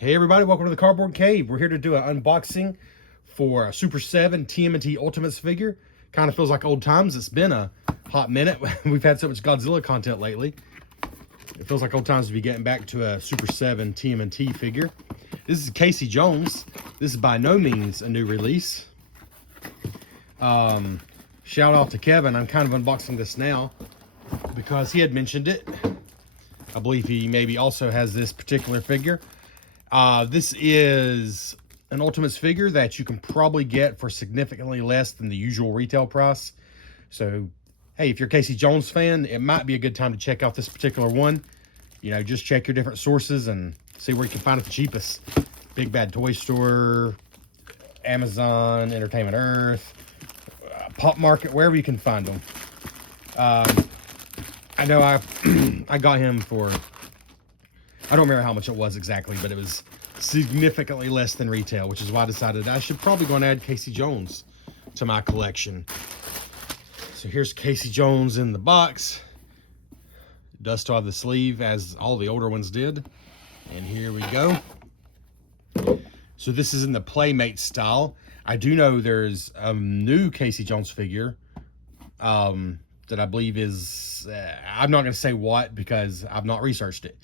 Hey everybody, welcome to the Cardboard Cave. We're here to do an unboxing for a Super 7 TMNT Ultimates figure. Kind of feels like old times. It's been a hot minute. We've had so much Godzilla content lately. It feels like old times to be getting back to a Super 7 TMNT figure. This is Casey Jones. This is by no means a new release. Shout out to Kevin. I'm kind of unboxing this now because he had mentioned it. I believe he maybe also has this particular figure. This is an Ultimates figure that you can probably get for significantly less than the usual retail price. So, hey, if you're a Casey Jones fan, it might be a good time to check out this particular one. You know, just check your different sources and see where you can find it the cheapest. Big Bad Toy Store, Amazon, Entertainment Earth, Pop Market, wherever you can find them. I know I got him for, I don't remember how much it was exactly, but it was significantly less than retail, which is why I decided I should probably go and add Casey Jones to my collection. So here's Casey Jones in the box. It does still have the sleeve, as all the older ones did. And here we go. So this is in the Playmate style. I do know there's a new Casey Jones figure that I believe is, I'm not going to say what because I've not researched it.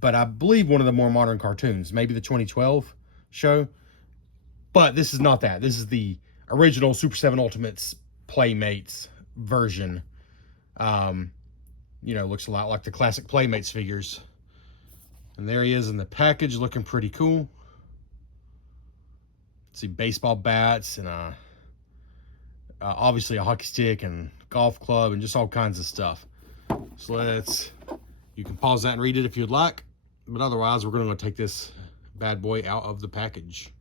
But I believe one of the more modern cartoons, maybe the 2012 show. But this is not that. This is the original Super 7 Ultimates Playmates version. You know, looks a lot like the classic Playmates figures. And there he is in the package, looking pretty cool. See baseball bats and obviously a hockey stick and golf club and just all kinds of stuff. So you can pause that and read it if you'd like. But otherwise, we're going to take this bad boy out of the package.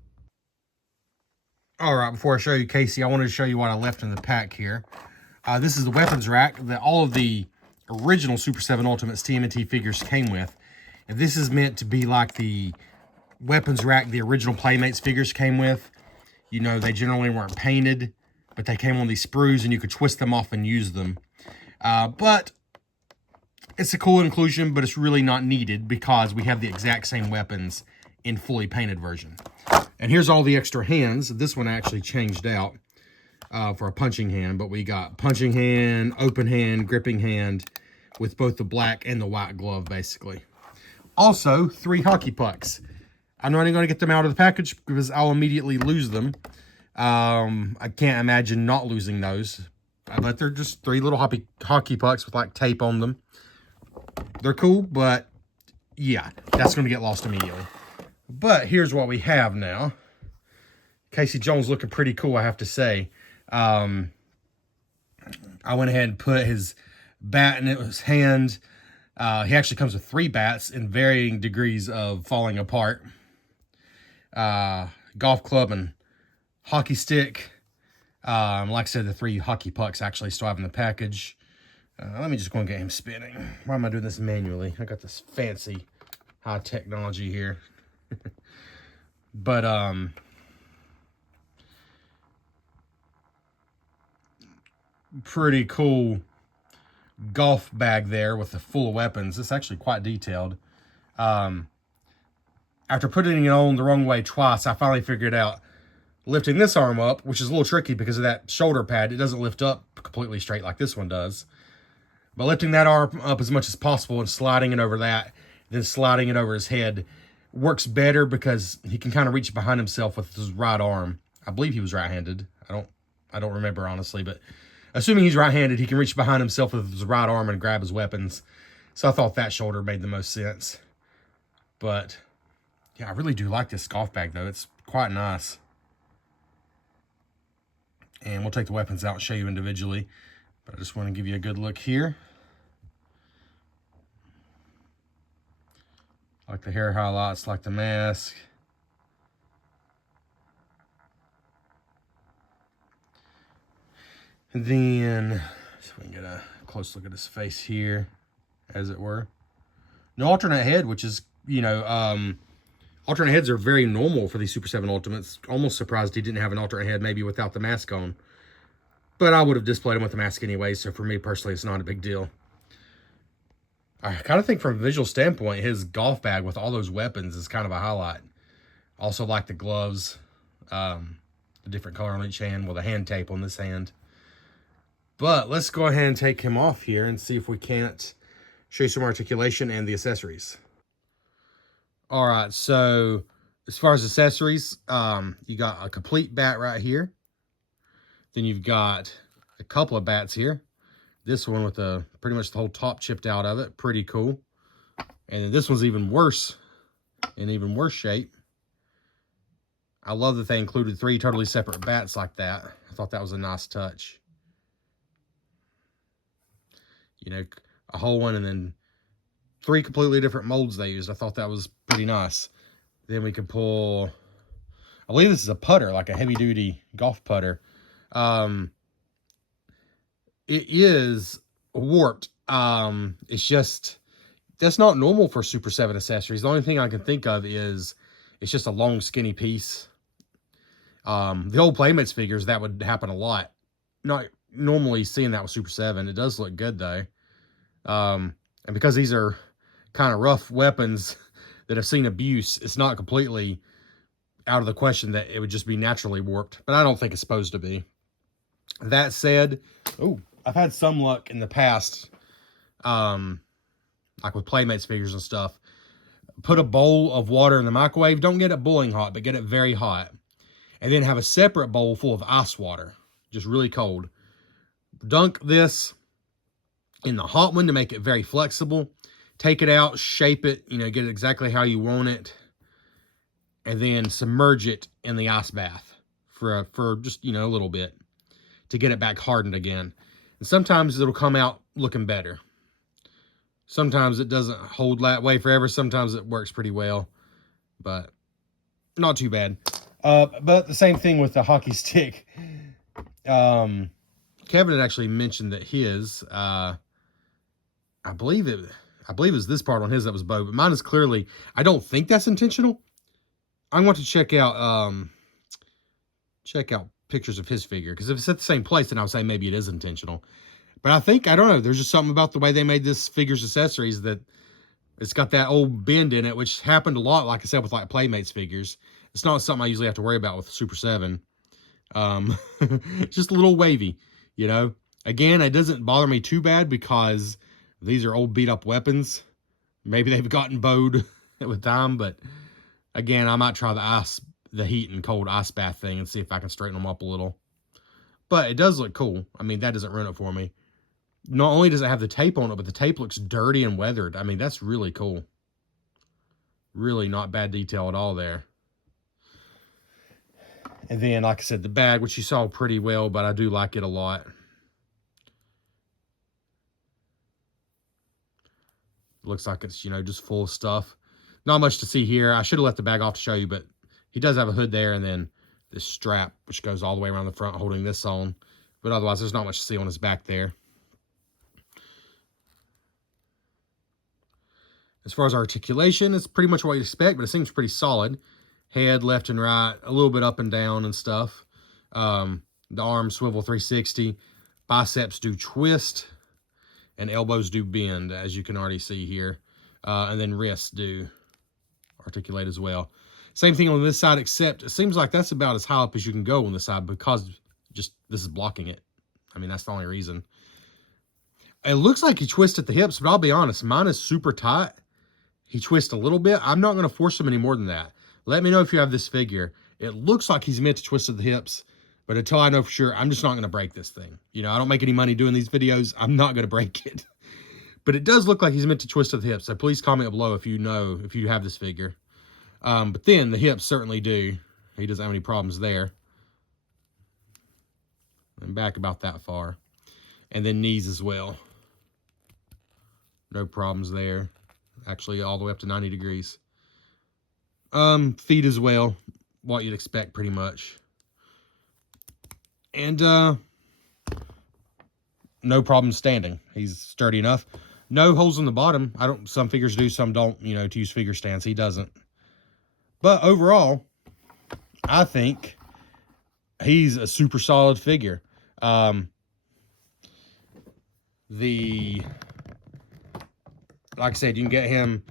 All right, before I show you Casey, I wanted to show you what I left in the pack here. This is the weapons rack that all of the original Super 7 Ultimates TMNT figures came with. And this is meant to be like the weapons rack the original Playmates figures came with. You know, they generally weren't painted, but they came on these sprues and you could twist them off and use them. But it's a cool inclusion, but it's really not needed because we have the exact same weapons in fully painted version. And here's all the extra hands. This one actually changed out for a punching hand, but we got punching hand, open hand, gripping hand with both the black and the white glove, basically. Also, 3 hockey pucks. I'm not even going to get them out of the package because I'll immediately lose them. I can't imagine not losing those. But they're just 3 little hockey pucks with like tape on them. They're cool, but yeah, that's going to get lost immediately. But here's what we have now. Casey Jones looking pretty cool, I have to say. I went ahead and put his bat in his hand. He actually comes with 3 bats in varying degrees of falling apart. Golf club and hockey stick. Like I said, the 3 hockey pucks actually still have in the package. Let me just go and get him spinning. Why am I doing this manually? I got this fancy high technology here. But, pretty cool golf bag there with the full of weapons. It's actually quite detailed. After putting it on the wrong way twice, I finally figured out lifting this arm up, which is a little tricky because of that shoulder pad. It doesn't lift up completely straight like this one does. But lifting that arm up as much as possible and sliding it over that, then sliding it over his head works better because he can kind of reach behind himself with his right arm. I believe he was right-handed. I don't remember honestly, but assuming he's right-handed, he can reach behind himself with his right arm and grab his weapons. So I thought that shoulder made the most sense. But yeah, I really do like this golf bag though. It's quite nice. And we'll take the weapons out and show you individually. But I just want to give you a good look here. Like the hair highlights, like the mask. And then, so we can get a close look at his face here, as it were. No alternate head, which is, you know, alternate heads are very normal for these Super 7 Ultimates. Almost surprised he didn't have an alternate head, maybe without the mask on. But I would have displayed him with the mask anyway, so for me personally, it's not a big deal. I kind of think from a visual standpoint, his golf bag with all those weapons is kind of a highlight. Also like the gloves, the different color on each hand with a hand tape on this hand. But let's go ahead and take him off here and see if we can't show you some articulation and the accessories. All right, so as far as accessories, you got a complete bat right here. Then you've got a couple of bats here. This one with pretty much the whole top chipped out of it. Pretty cool. And then this one's even worse, in even worse shape. I love that they included 3 totally separate bats like that. I thought that was a nice touch. You know, a whole one and then 3 completely different molds they used. I thought that was pretty nice. Then we can pull, I believe this is a putter, like a heavy duty golf putter. It is warped. It's just, that's not normal for Super 7 accessories. The only thing I can think of is it's just a long skinny piece. The old Playmates figures, that would happen a lot. Not normally seeing that with Super 7. It does look good though. And because these are kind of rough weapons that have seen abuse, it's not completely out of the question that it would just be naturally warped. But I don't think it's supposed to be. That said, I've had some luck in the past, like with Playmates figures and stuff. Put a bowl of water in the microwave. Don't get it boiling hot, but get it very hot. And then have a separate bowl full of ice water, just really cold. Dunk this in the hot one to make it very flexible. Take it out, shape it, you know, get it exactly how you want it. And then submerge it in the ice bath for just, you know, a little bit to get it back hardened again. And sometimes it'll come out looking better. Sometimes it doesn't hold that way forever. Sometimes it works pretty well, but not too bad. But the same thing with the hockey stick. Kevin had actually mentioned that his, I believe it was this part on his that was bow, but mine is clearly, I don't think that's intentional. I want to check out pictures of his figure, because if it's at the same place, then I would say maybe it is intentional. But I think, I don't know, there's just something about the way they made this figure's accessories that it's got that old bend in it, which happened a lot, like I said, with like Playmates figures. It's not something I usually have to worry about with Super 7. It's just a little wavy, you know. Again, it doesn't bother me too bad because these are old beat up weapons. Maybe they've gotten bowed with time, but again, I might try the heat and cold ice bath thing and see if I can straighten them up a little. But it does look cool. I mean, that doesn't ruin it for me. Not only does it have the tape on it, but the tape looks dirty and weathered. I mean, that's really cool. Really not bad detail at all there. And then, like I said, the bag, which you saw pretty well, but I do like it a lot. Looks like it's, you know, just full of stuff. Not much to see here. I should have left the bag off to show you, but he does have a hood there, and then this strap, which goes all the way around the front, holding this on. But otherwise, there's not much to see on his back there. As far as articulation, it's pretty much what you'd expect, but it seems pretty solid. Head left and right, a little bit up and down and stuff. The arms swivel 360. Biceps do twist. And elbows do bend, as you can already see here. And then wrists do articulate as well. Same thing on this side, except it seems like that's about as high up as you can go on this side because just this is blocking it. I mean, that's the only reason. It looks like he twists at the hips, but I'll be honest, mine is super tight. He twists a little bit. I'm not going to force him any more than that. Let me know if you have this figure. It looks like he's meant to twist at the hips, but until I know for sure, I'm just not going to break this thing. You know, I don't make any money doing these videos. I'm not going to break it. But it does look like he's meant to twist at the hips. So please comment below if you know, if you have this figure. But then the hips certainly do. He doesn't have any problems there. And back about that far. And then knees as well. No problems there. Actually, all the way up to 90 degrees. Feet as well. What you'd expect pretty much. And no problem standing. He's sturdy enough. No holes in the bottom. Some figures do, some don't, you know, to use figure stands. He doesn't. But overall, I think he's a super solid figure. like I said, you can get him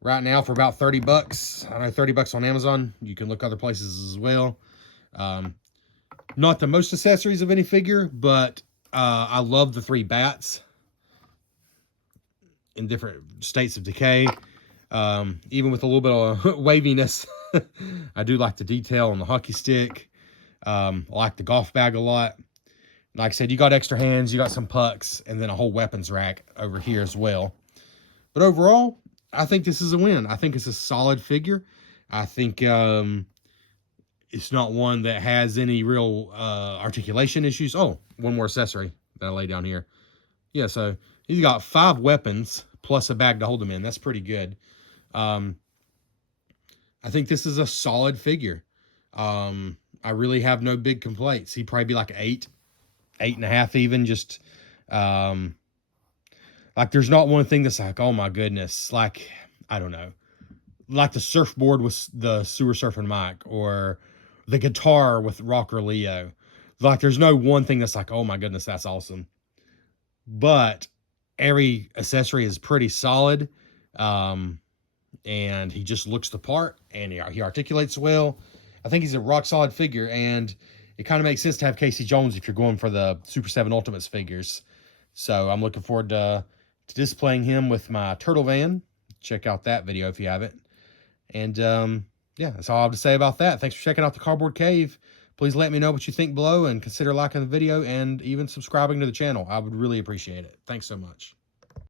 right now for about 30 bucks. I know 30 bucks on Amazon. You can look other places as well. Not the most accessories of any figure, but I love the 3 bats in different states of decay. Even with a little bit of waviness, I do like the detail on the hockey stick. I like the golf bag a lot. Like I said, you got extra hands, you got some pucks, and then a whole weapons rack over here as well. But overall, I think this is a win. I think it's a solid figure. I think it's not one that has any real articulation issues. Oh, one more accessory that I lay down here. Yeah, so he's got 5 weapons plus a bag to hold them in. That's pretty good. I think this is a solid figure. I really have no big complaints. He'd probably be like 8, 8.5 even. Just like there's not one thing that's like, oh my goodness, like I don't know, like the surfboard with the Sewer Surfing Mike, or the guitar with Rocker Leo. Like there's no one thing that's like, oh my goodness, that's awesome. But every accessory is pretty solid. And he just looks the part, and he articulates well. I think he's a rock solid figure, and it kind of makes sense to have Casey Jones if you're going for the Super 7 Ultimates figures. So I'm looking forward to displaying him with my Turtle Van. Check out that video if you haven't. And yeah, that's all I have to say about that. Thanks for checking out the Cardboard Cave. Please let me know what you think below, and consider liking the video and even subscribing to the channel. I would really appreciate it. Thanks so much.